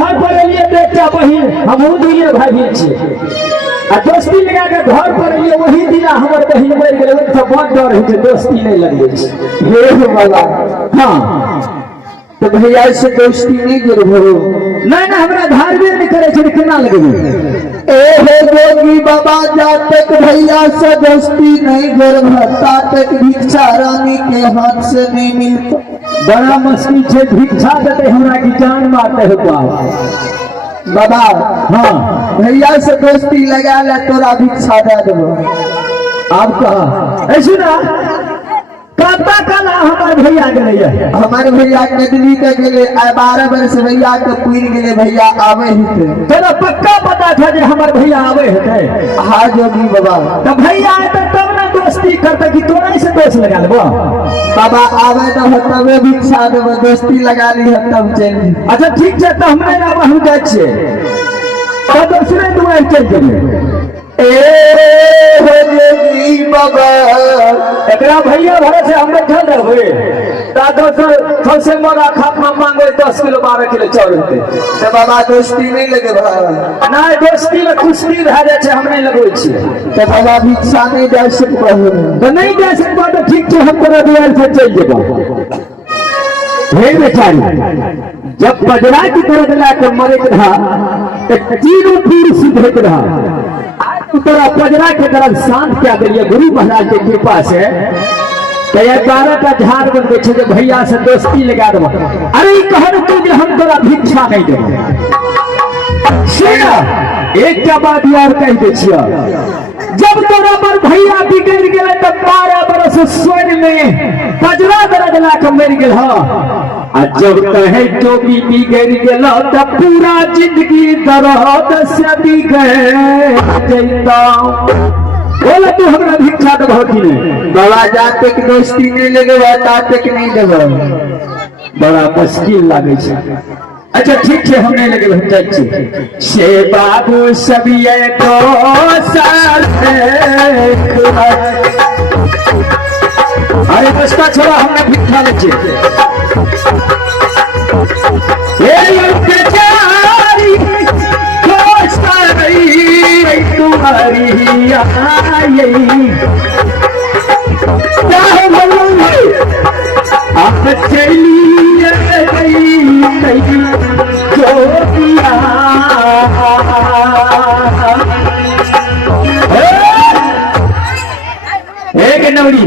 घर पर एलिए बेटा बहिन हमहू दुइये भाई बहिन छी आ दोस्ती लगा के घर पर एलिए वही दिन हमर बहिन मर गेलै ओहि से बहुत डर है दोस्ती नहीं लगै छै हे बाबा हाँ तो भैया से दोस्ती नहीं करबो नहीं ना हमरा धारबे नहीं करे छै केना लगबे ए हे जोगी बाबा जब तक भैया से दोस्ती नहीं करबो ता तक भिक्षा रानी के हाथ से नहीं मिलता बड़ा मुश्किल छै भिक्षा देते हमरा की जान मारते हो बाबा हाँ भैया से दोस्ती लगा ले तोरा भिक्षा दे देबो आप कहा ऐसे ना काता काला हमारे भैया गेले हमारे भैया नदली के गेले 12 वर्ष भैया के पूरी गेले भैया आवे हिते तेरा पक्का पता था जे हमारे भैया आवे हेते हाँ जोगी बाबा तो भैया आए तो तब ना दोस्ती करते कि तोरा से दोस्त लगा लेबो बाबा आवे तो तबे भिक्षा देबो दोस्ती लगा ली तब चल अच्छा ठीक छै तो हमरे ना वही जाय छियै तो दूसरे दुआर चल जेबै बाबा एकरा भैया भरे से हम बैठल रहबे ता दोसर से मोरा खात में मांगे 10 किलो 12 किलो चाउर होते तो बाबा दोस्ती नहीं लगे नहीं दोस्ती में कुश्ती रह जाए हम नहीं लगबै छी तो बाबा भिक्षा नहीं दे सकबो तो नहीं दे सकबो तो ठीक छै हम तोरा दुआर से चल जेबो हे बेचारी जब बजरा की तरह दिला के मरे के रहा तो तीनों पीर सिद्धत रहा तोरा पजरा के तरफ शांत क्या करिए गुरु महाराज के कृपा से 12 का झाड़ बनबे छै जे भैया से दोस्ती लगा देबो अरे कहन तू जे हम तोरा भिक्षा नहीं देबो सुना एक का बात यार कह दे छिया जब तोरा पर भैया बिगड़ गेले तो 12 बरस सोन में पजरा दरदला के मर गेल आ जब कहे तो भी बिगड़ गेल तो पूरा जिंदगी दर्द से बिगड़ जैता बोला तू हमरा भिक्षा देबो कि नहीं बाबा जब तक दोस्ती नहीं लगे तब तक नहीं देबो बड़ा मुश्किल लागे छै अच्छा ठीक है हम नहीं लगे भेटाई छी से बाबू सब ये दोसर अरे बस्ता छोड़ा हमने भिक्षा ले छी ए लड़के चारी दोस्तर तुम्हारी आई चाहे भलो आप चलिए जो किया एक नवरी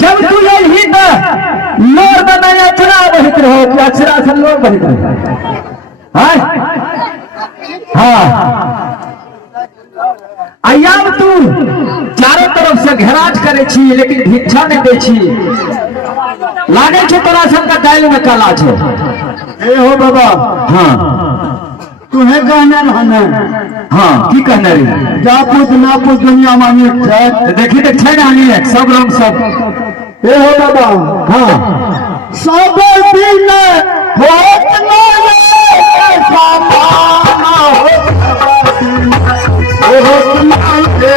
जब तू यही ना लोर में अक्षरा बहित रहो कि अक्षरा से लोर बहित रहो हाँ आयाम तू चारों तरफ से घेराज करे छी लेकिन भिक्षा नहीं दे छी लागे छे तोरा सबका दाल में काला छे ए हो बाबा हाँ तुम्हें कहना रहना हाँ की कहना रे जा पूछ ना पूछ दुनिया में देखी तो छे ना है सब लोग सब ए हो बाबा हाँ सब दिन होत ना सामाना हो तुम्हारे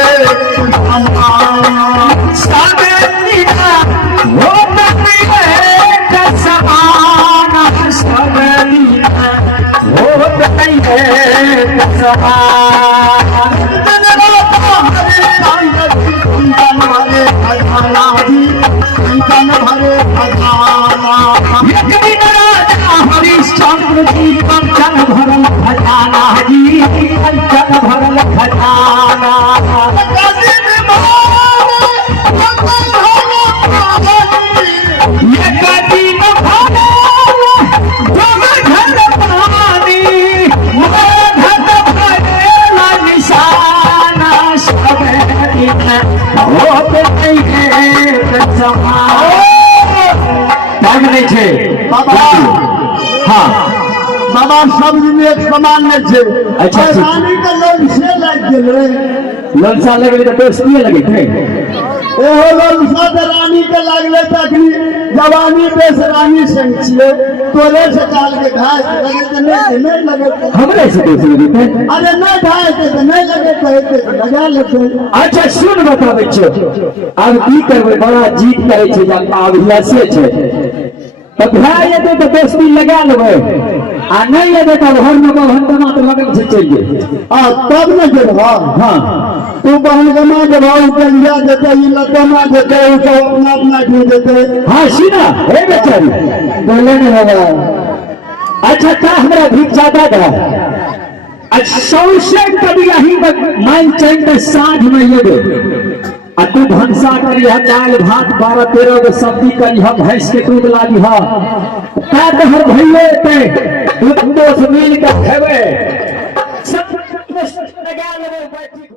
हरिश्चंद्र जी कंचन भरल खजाना जी कंचन भरल खजाना हाँ बाबा सब दिन एक समान नहीं छे अच्छा रानी के लोग से लग गेले ललसा लगे तो दोस्ती लगे थे ओहो ललसा तो रानी के लागले तखनी जवानी बेस रानी संग छिए तोरे से काल के घाय लगे तो नहीं लगे हमरे से दोस्ती लगे थे अरे नहीं घाय तो नहीं लगे तो लगा लेते अच्छा सुन बताबै छो अब की करबै बड़ा जीत करे छे जब अभिलाषे छे तो भाई ये तो दोस्ती लगा लेबै आ नहीं लेबे तो घर में बहन तो लगन से चाहिए तब न जेबा हाँ तू बहन गमा जेबा कलिया देते ई लतमा देते उ सब अपना अपना दे देते हाँ सीना हे बेचारी बोले न होगा अच्छा का हमरा भीख ज्यादा दे अच्छा सौसे कभी यही मान चैन के साँझ में लेबे आ तू भंसा करिह दाल भात 12-13 गो सब्जी करिह भैंस के दूध लागिह का तोहर भइले ते तू दोस्त मिल के खेबे सब लगा लेबे बैठी